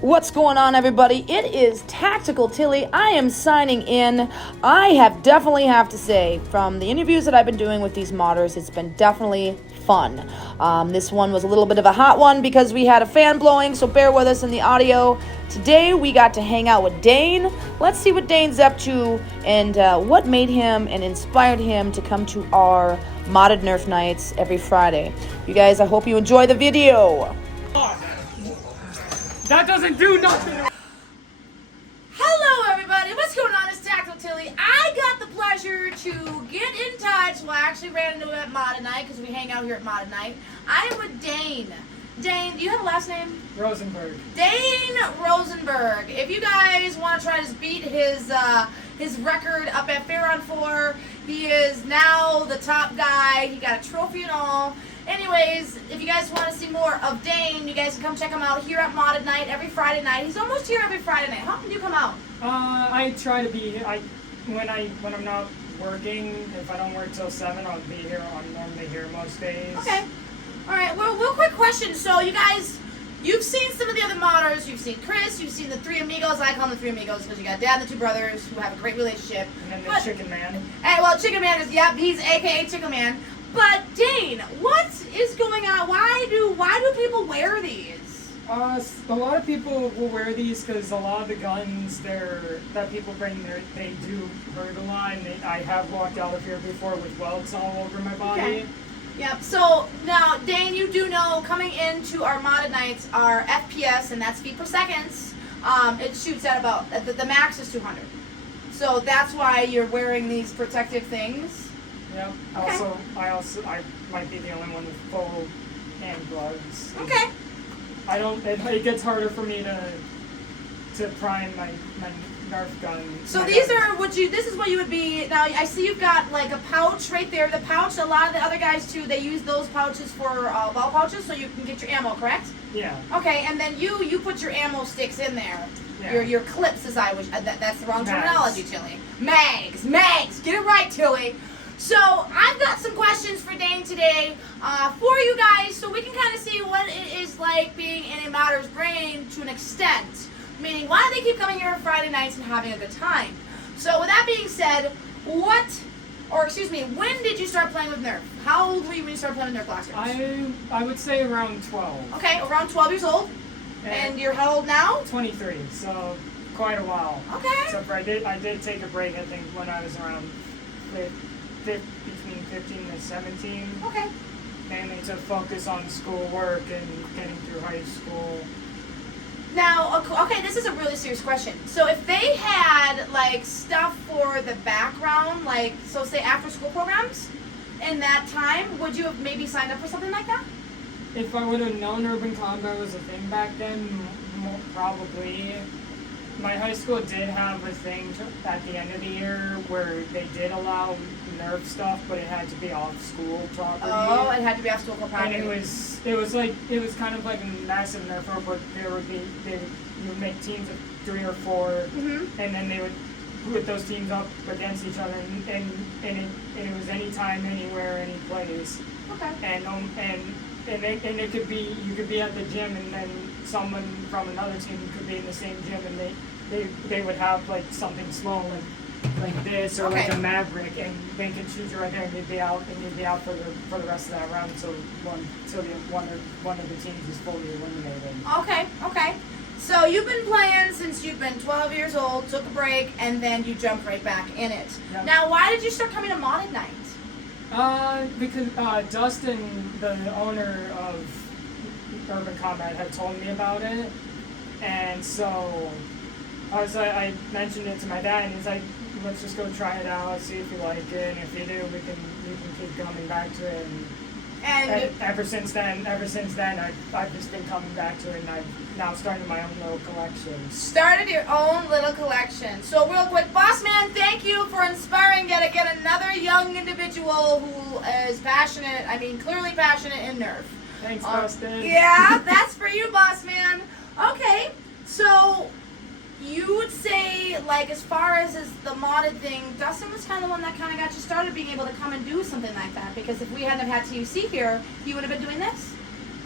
What's going on, everybody? It is Tactical Tilly. I am signing in. I definitely have to say, from the interviews that I've been doing with these modders, it's been definitely fun. This one was a little bit of a hot one because we had a fan blowing, so bear with us in the audio. Today we got to hang out with Dane. Let's see what Dane's up to and what made him and inspired him to come to our modded Nerf nights every Friday. You guys, I hope you enjoy the video. That doesn't do nothing! Hello, everybody. What's going on? It's Tactical Tilly. I got the pleasure to get in touch. Well, I actually ran into him at Modded Night because we hang out here at Modded Night. I am with Dane. Dane, do you have a last name? Rosenberg. Dane Rosenberg. If you guys want to try to beat his record up at Fair on 4, he is now the top guy. He got a trophy and all. Anyways, if you guys want to see more of Dane, you guys can come check him out here at Modded Night every Friday night. He's almost here every Friday night. How often do you come out? I try to be when I'm not working. If I don't work till 7, I'll be here. I'm normally here most days. Okay. All right. Well, real quick question. So you guys, you've seen some of the other modders. You've seen Chris. You've seen the 3 amigos. I call them the 3 amigos because you got Dad and the 2 brothers who have a great relationship. And then the Chicken Man. Hey, well, Chicken Man is he's AKA Chicken Man. But Dane, what is going on? Why do people wear these? A lot of people will wear these because a lot of the guns that people bring there, they do hurt a lot. And I have walked out of here before with welts all over my body. Okay. Yep. So now, Dane, you do know coming into our modded nights, our FPS, and that's feet per seconds. It shoots at about the max is 200. So that's why you're wearing these protective things. Yep. Okay. I might be the only one with full hand gloves. Okay. It gets harder for me to prime my Nerf gun. So these are this is what you would be. Now I see you've got like a pouch right there. The pouch, a lot of the other guys too, they use those pouches for ball pouches so you can get your ammo, correct? Yeah. Okay, and then you put your ammo sticks in there. Yeah. Your clips, as I wish. That's the wrong Mags. terminology, Tilly. Mags. Get it right, Tilly. So I've got some questions for Dane today for you guys so we can kind of see what it is like being in a modder's brain to an extent. Meaning, why do they keep coming here on Friday nights and having a good time? So with that being said, when did you start playing with Nerf? How old were you when you started playing with Nerf last year? I would say around 12. Okay, around 12 years old. And you're how old now? 23, so quite a while. Okay. Except for I did take a break, I think, when I was around between 15 and 17. Okay. Mainly to focus on schoolwork and getting through high school. Now, okay, this is a really serious question. So if they had, like, stuff for the background, like, so say after school programs, in that time, would you have maybe signed up for something like that? If I would have known urban combat was a thing back then, probably. My high school did have a thing at the end of the year where they did allow Nerf stuff, but it had to be off school property. Oh, it had to be off school property. And it was kind of like a massive Nerf war, but you would make teams of 3 or 4, and then they would put those teams up against each other, and it was anytime, anywhere, any place. Okay. And it could be, you could be at the gym and then someone from another team could be in the same gym and they would have like something small like this or like a Maverick, and they could shoot you right there and you'd be out for the rest of that round until one of the teams is fully eliminated. Okay. So you've been playing since you've been 12 years old, took a break, and then you jumped right back in it. Yep. Now, why did you start coming to Modded Night? Because Dustin, the owner of Urban Combat, had told me about it, and so I mentioned it to my dad, and he's like, "Let's just go try it out, see if you like it, and if you do, you can keep coming back to it." And ever since then, I've just been coming back to it, and I've now started my own little collection. Started your own little collection. So real quick, Boss Man, thank you for inspiring yet again another young individual who is passionate, clearly passionate in Nerf. Thanks, Dustin. Yeah, that's for you, Boss Man. Okay, so you would say, like, as far as the modded thing, Dustin was kind of the one that kind of got you started being able to come and do something like that, because if we hadn't have had TUC here, you would have been doing this?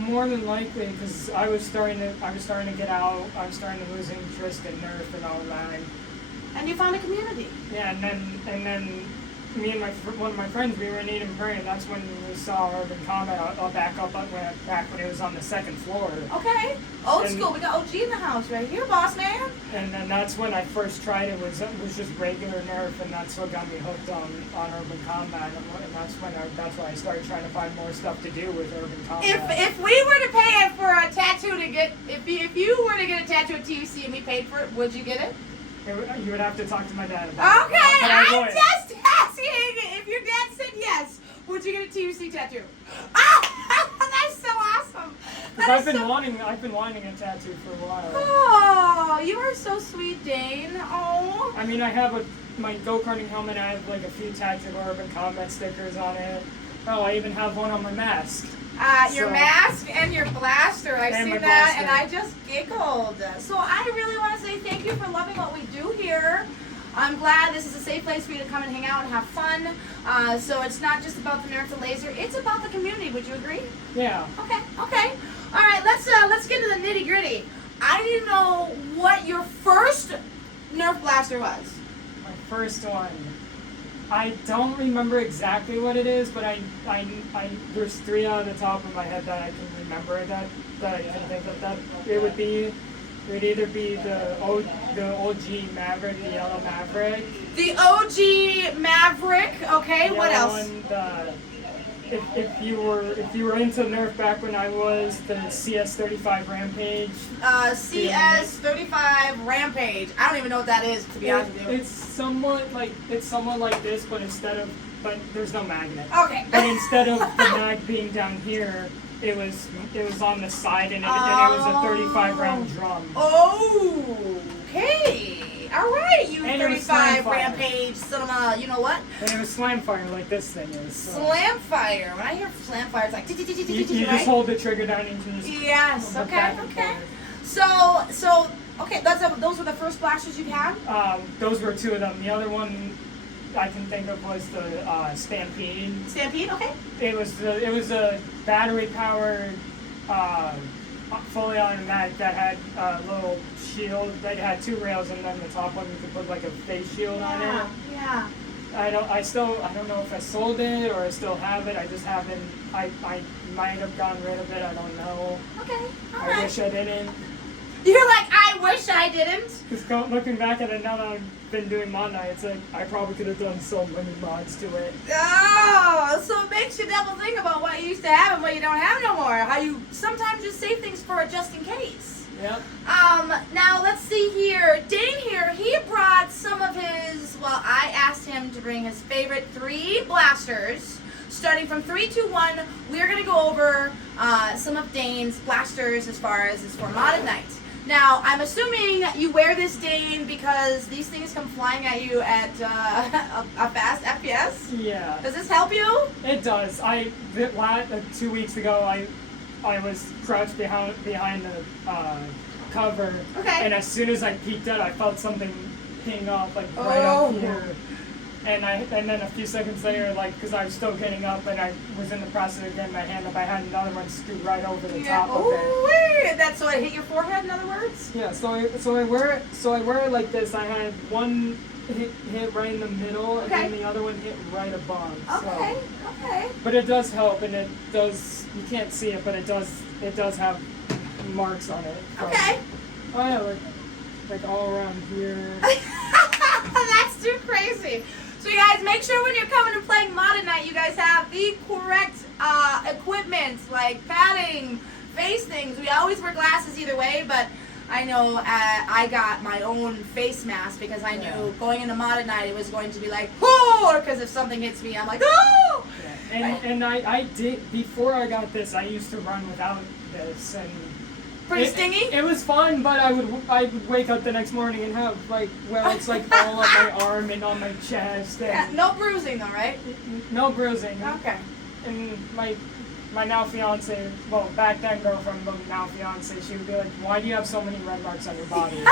More than likely, because I was starting to get out. I was starting to lose interest in nerf and all that. And you found a community. Yeah, and then me and one of my friends, we were in Eden Prairie, and that's when we saw Urban Combat back when it was on the second floor. Okay, old school. We got OG in the house right here, boss man. And then that's when I first tried it. Was just regular Nerf, and that's what got me hooked on Urban Combat. And that's why I started trying to find more stuff to do with Urban Combat. If we were to pay for a tattoo to get, if you were to get a tattoo at TUC and we paid for it, would you get it? You would have to talk to my dad about it. Okay, I'm just asking. If your dad said yes, would you get a TUC tattoo? Ah, that's so awesome. I've been wanting a tattoo for a while. Oh, you are so sweet, Dane. Oh. I mean, I have my go-karting helmet. I have like a few Tactical Urban Combat stickers on it. Oh, I even have one on my mask. Your mask and your blaster. I've seen that, blaster. and I just giggled. So I really want to say thank you for loving what we do here. I'm glad this is a safe place for you to come and hang out and have fun. So it's not just about the Nerf the laser; it's about the community. Would you agree? Yeah. Okay. All right. Let's get to the nitty gritty. I need to know what your first Nerf blaster was. My first one. I don't remember exactly what it is, but I there's three on the top of my head that I can remember that I can think of. That it would either be the OG Maverick, the yellow Maverick. The OG Maverick. Okay. What else? If you were into Nerf back when I was, the CS35 Rampage. CS35 Rampage. I don't even know what that is, to be honest with you. It's somewhat like this, but there's no magnet. Okay. But instead of the mag being down here, it was on the side, and it was a 35 round drum. Okay. All right, you And 35 Rampage cinema. You know what? And it was slam fire like this thing is. So. Slam fire. When I hear slam fire, it's like You right? just hold the trigger down and you can just. Yes. Okay. So okay. Those were the first blasters you had. Those were two of them. The other one I can think of was the Stampede. Stampede. Okay. It was a battery powered. Fully automatic that had a little shield that had two rails, and then the top one you could put like a face shield on it. Yeah. I don't know if I sold it or I still have it. I just haven't. I might have gotten rid of it. I don't know. Okay. All I wish I didn't. You're like, I wish I didn't. Because looking back at it now that I've been doing mod night, it's like I probably could have done so many mods to it. Oh, so it makes you double think about what you used to have and what you don't have no more. How you sometimes just save things for a just in case. Yep. Now let's see here. Dane here, he brought some of his, I asked him to bring his favorite 3 blasters. Starting from 3, 2, 1, we're going to go over some of Dane's blasters as far as his for modded night. Now, I'm assuming you wear this, Dane, because these things come flying at you at a fast FPS? Yeah. Does this help you? It does. 2 weeks ago, I was crouched behind the cover. Okay. And as soon as I peeked out, I felt something ping off, like, right up here. And then a few seconds later, like, because I was still getting up and I was in the process of getting my hand up, I had another one scoot right over the top of it. Wait, that's so it hit your forehead, in other words? Yeah, so I wear it like this. I had one hit right in the middle, and then the other one hit right above. Okay. But it does help, and it does. You can't see it, but it does have marks on it. Okay. Oh yeah, like all around here. That's too crazy. So you guys, make sure when you're coming and playing modded night, you guys have the correct equipment, like padding, face things. We always wear glasses either way, but I know I got my own face mask because I knew going into modded night it was going to be like, oh, because if something hits me, I'm like, oh! Yeah. And I did, before I got this, I used to run without this, and pretty stingy? It was fun, but I would wake up the next morning and have it's like all on my arm and on my chest. And no bruising though, right? No bruising. Okay. And my now fiance, well, back then girlfriend, but now fiance, she would be like, "Why do you have so many red marks on your body?"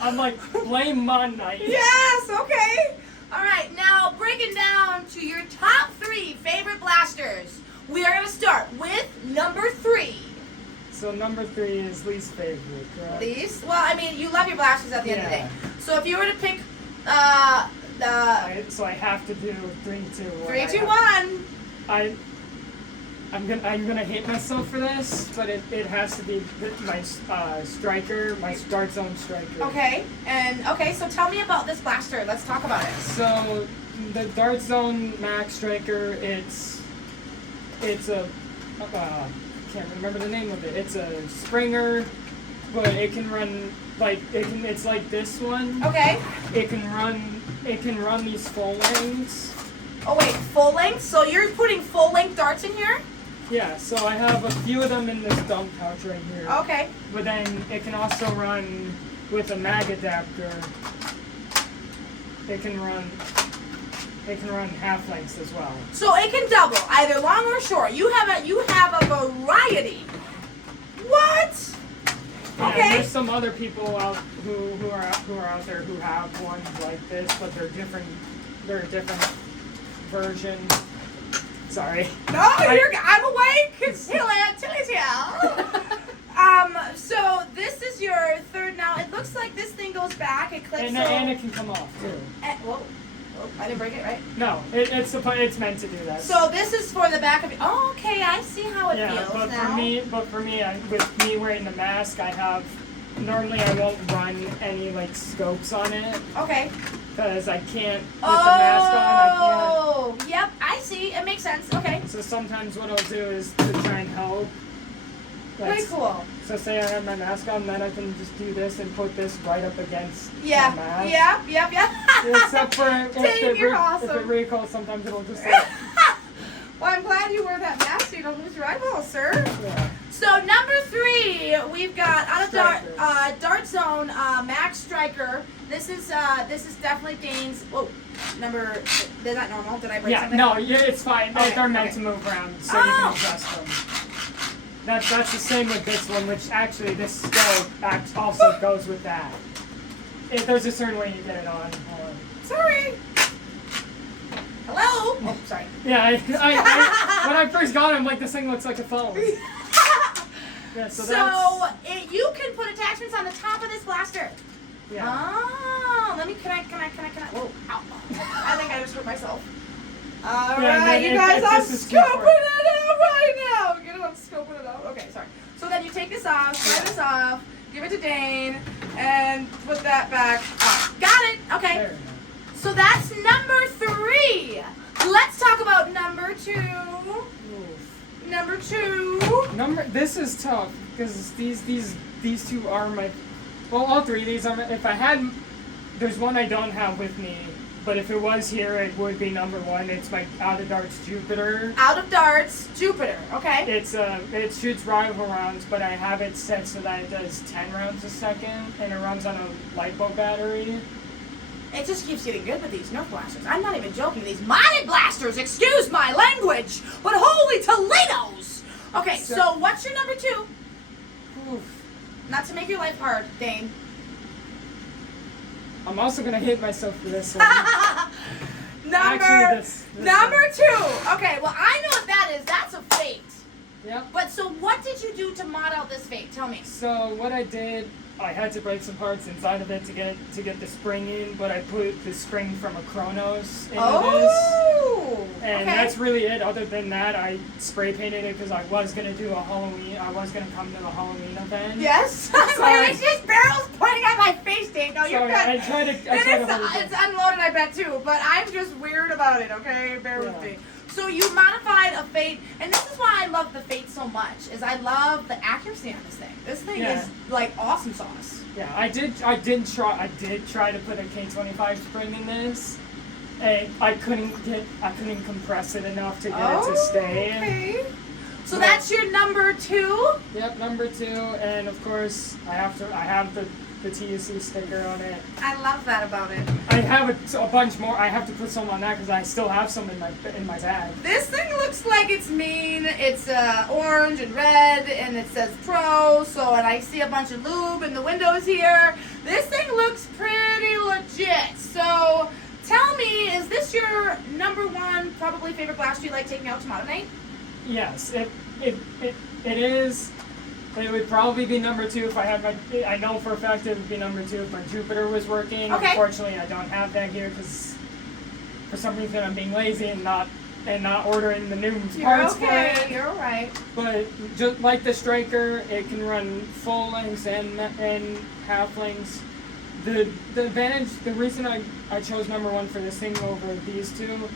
I'm like, blame mod night. Yes. Okay. All right. Now breaking down to your top 3 favorite blasters. We are going to start with number 3. so number 3 is least favorite, correct? Least? Well, I mean, you love your blasters at the end of the day. So if you were to pick so I have to do 3, 2, 1. 3, 2, 1. I'm gonna hate myself for this, but it has to be my striker, my Dart Zone striker. Okay, so tell me about this blaster. Let's talk about it. So the Dart Zone Max Striker, it's a can't remember the name of it. It's a Springer, but it can run it's like this one. Okay. It can run these full lengths. Oh wait, full length? So you're putting full length darts in here? Yeah, so I have a few of them in this dump pouch right here. Okay. But then it can also run with a mag adapter. It can run half lengths as well. So it can double, either long or short. You have a variety. What? Yeah, Okay. there's some other people out who are out there who have ones like this, but they're different. They're a different version. Sorry. No, I'm awake. Tilly's here. So this is your third now. It looks like this thing goes back. It clicks. And it can come off too. Whoa, I didn't break it, right? No, it's meant to do that. So this is for the back of it. Oh, okay, I see how it feels but now. for me, with me wearing the mask, normally I won't run any scopes on it. Okay. Because I can't, with the mask on, I can't. Yep, I see. It makes sense. Okay. So sometimes what I'll do is to try and help. Very cool. So say I have my mask on, then I can just do this and put this right up against my mask. Yep. Except for Dave, you're awesome. If it recoils, sometimes it'll just Well, I'm glad you wear that mask so you don't lose your eyeballs, sir. Yeah. So number 3, we've got out of Dart Zone Max Striker. This is definitely Dane's. Whoa, they're not normal. Did I break something? No, it's fine. Okay, They're meant to move around, so you can adjust them. That's the same with this one, which actually this scope also goes with that. There's a certain way you get it on. Sorry. Hello. Oh, sorry. Yeah, when I first got it, I'm like, this thing looks like a phone. Yeah, you can put attachments on the top of this blaster. Yeah. Oh, can I? Whoa, ow. I think I just hurt myself. All Yeah, right, you guys, I'm this is scoping it out right now. I'm scoping it out. Okay, sorry. So then you take this off, slide this off, give it to Dane, and put that back on. Got it. Okay. There. So that's number 3. Let's talk about number 2. Oof. Number 2. This is tough because these two are my. Well, all 3 of these are. There's one I don't have with me, but if it was here, it would be number 1. It's my Out of Darts Jupiter. Out of Darts Jupiter. Okay. It shoots rival rounds, but I have it set so that it does 10 rounds a second, and it runs on a LiPo battery. It just keeps getting good with these Nerf blasters. I'm not even joking. These modded blasters, excuse my language, but holy Toledos! Okay, so what's your number 2? Oof. Not to make your life hard, Dane. I'm also gonna hit myself for this one. Number 2. This Okay, well I know what that is. That's a fate. Yep. But so what did you do to mod out this fate? Tell me. So what I did, I had to break some parts inside of it to get the spring in, but I put the spring from a Chronos into this. And that's really it. Other than that, I spray painted it because I was gonna do a Halloween. I was gonna come to the Halloween event. Yes. It's just barrels pointing at my face, Dave. No, you're good. I tried to hold it. It's unloaded, I bet too. But I'm just weird about it. Okay, bear with me. So you modified a Fate, and this is why I love the Fate so much, is I love the accuracy on this thing. This thing is like awesome sauce. Yeah, I did try to put a K25 spring in this, and I couldn't compress it enough to get it to stay. Okay. So that's your number 2? Yep, number 2, and of course I have the TUC sticker on it. I love that about it. I have a bunch more. I have to put some on that because I still have some in my bag. This thing looks like it's mean. It's orange and red, and it says Pro. And I see a bunch of lube in the windows here. This thing looks pretty legit. So tell me, is this your number 1 probably favorite blaster you like taking out to Modern Night? Yes, it is. It would probably be number 2 if I had my. I know for a fact it would be number 2 if my Jupiter was working. Okay. Unfortunately, I don't have that here because for some reason I'm being lazy and not ordering the new parts for it. You're right. But just like the Striker, it can run full lengths and half lengths. The advantage, the reason I chose number 1 for this thing over these two,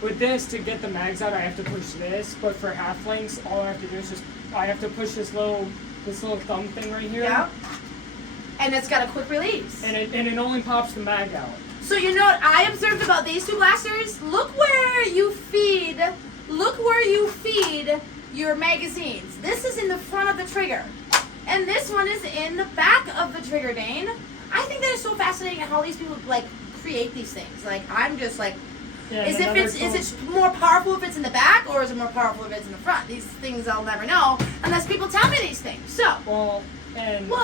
with this, to get the mags out, I have to push this. But for half lengths, all I have to do is I have to push this little thumb thing right here. Yep. And it's got a quick release. And it only pops the mag out. So you know what I observed about these two blasters? Look where you feed your magazines. This is in the front of the trigger. And this one is in the back of the trigger, Dane. I think that is so fascinating how these people like create these things. Like I'm just like, Yeah, is it more powerful if it's in the back or is it more powerful if it's in the front? These things I'll never know unless people tell me these things. So Whoa,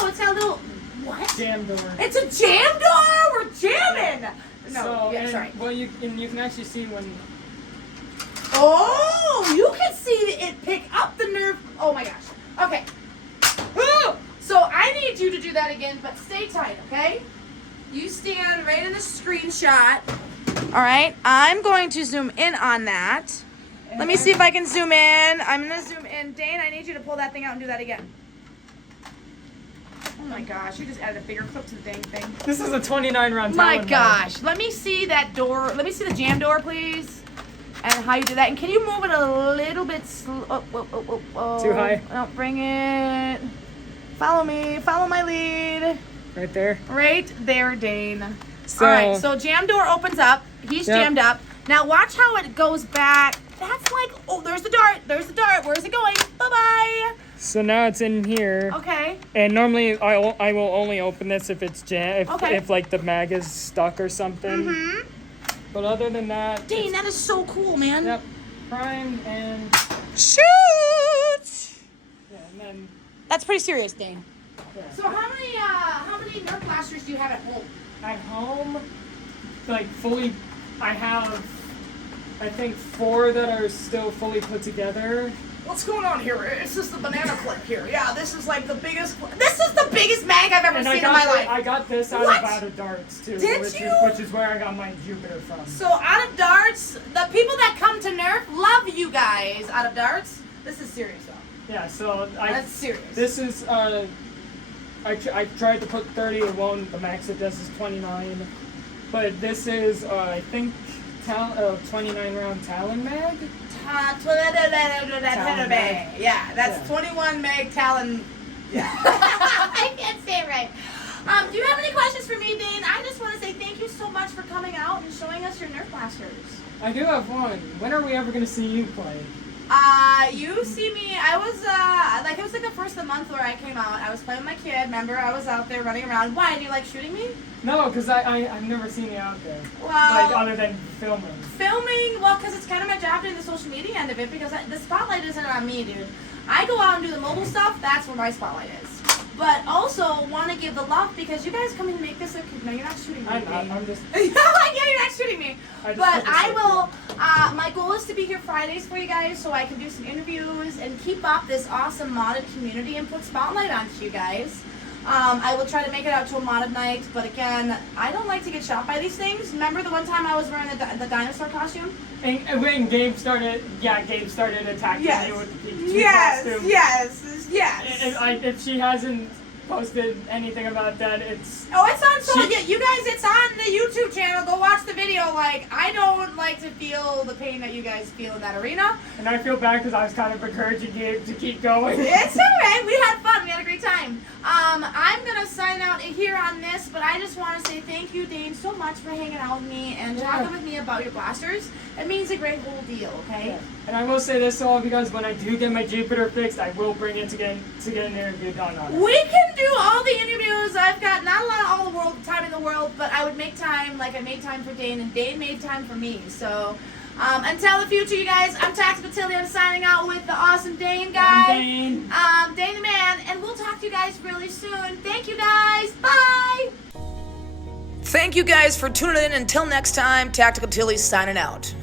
it's got a little what? Jam door. It's a jam door. We're jamming. No, So, yeah, sorry. Well, you can actually see when. Oh, you can see it pick up the nerf. Oh my gosh. Okay. Woo! So I need you to do that again, but stay tight, okay? You stand right in the screenshot. All right. I'm going to zoom in on that. Let me see if I can zoom in. I'm going to zoom in. Dane, I need you to pull that thing out and do that again. Oh my gosh, you just added a bigger clip to the dang thing. This is a 29 round. My gosh. Let me see that door. Let me see the jam door, please. And how you do that. And can you move it a little bit slow? Oh. Too high. Don't bring it. Follow me. Follow my lead. Right there. Right there, Dane. So, all right, so jam door opens up. He's jammed up. Now watch how it goes back. That's like, oh, there's the dart. There's the dart. Where's it going? Bye-bye. So now it's in here. Okay. And normally I will only open this if it's if like the mag is stuck or something. Mm-hmm. But other than that, Dane, that is so cool, man. Yep. Primed and shoot. Yeah, and then that's pretty serious, Dane. Yeah. So how many nerf blasters do you have at home? At home, like fully, I have I think 4 that are still fully put together. What's going on here? It's just the banana clip here. Yeah, this is like the biggest. This is the biggest mag I've ever seen in my life. I got this out of darts too. Which is where I got my Jupiter from. So out of darts, the people that come to Nerf love you guys. Out of darts, this is serious though. Yeah, so that's serious. This is I tried to put 30. It won't. The max it does is 29. But this is I think 29 round Talon mag. Yeah, that's 21 meg Talon. Yeah. I can't say it right. Do you have any questions for me, Dane? I just want to say thank you so much for coming out and showing us your Nerf blasters. I do have one. When are we ever going to see you play? You see me, it was like the first of the month where I came out. I was playing with my kid. Remember, I was out there running around. Why, do you like shooting me? No, because I've never seen you out there. Well, like, other than filming. Well, because it's kind of my job doing the social media end of it, because the spotlight isn't on me, dude. I go out and do the mobile stuff, that's where my spotlight is. But also want to give the love because you guys come in and make this no, you're not shooting me. I'm just... Yeah, you're not shooting me. But I will, my goal is to be here Fridays for you guys so I can do some interviews and keep up this awesome modded community and put spotlight onto you guys. I will try to make it out to a modded night, but again, I don't like to get shot by these things. Remember the one time I was wearing the dinosaur costume? And when Gabe started attacking you with the Pikachu costume. Yes. If she hasn't posted anything about that, it's... Oh, it's on social... You guys, it's on the YouTube channel. Go watch the video. Like, I don't like to feel the pain that you guys feel in that arena. And I feel bad because I was kind of encouraging Gabe to keep going. It's alright. We had fun. We had a great time. I'm going to sign out here on this, but I just want to say thank you, Dane, so much for hanging out with me and talking with me about your blasters. It means a great whole deal, okay? Yeah. And I will say this to all of you guys, when I do get my Jupiter fixed, I will bring it to get an interview done on it. We can do all the interviews. I've got not a lot of time in the world, but I would make time like I made time for Dane, and Dane made time for me. So until the future, you guys, I'm Tactical Tilly. I'm signing out with the awesome Dane guy. Dane. Dane the man, and we'll talk to you guys really soon. Thank you guys. Bye. Thank you guys for tuning in. Until next time, Tactical Tilly signing out.